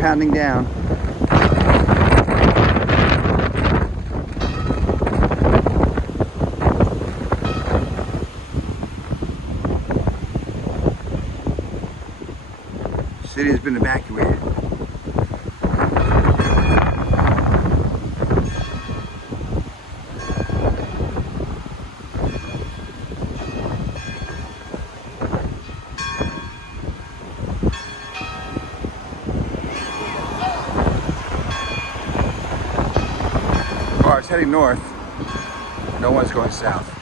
pounding down. The city has been evacuated. Cars heading north, no one's going south.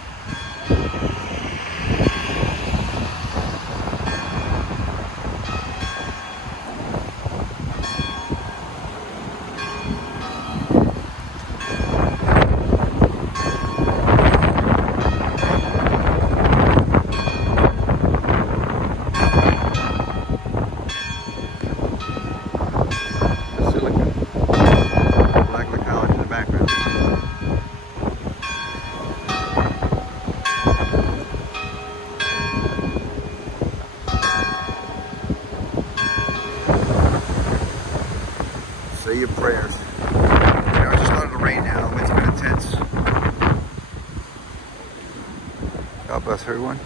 Say your prayers. It's just starting to rain now. The wind's been intense. God bless everyone.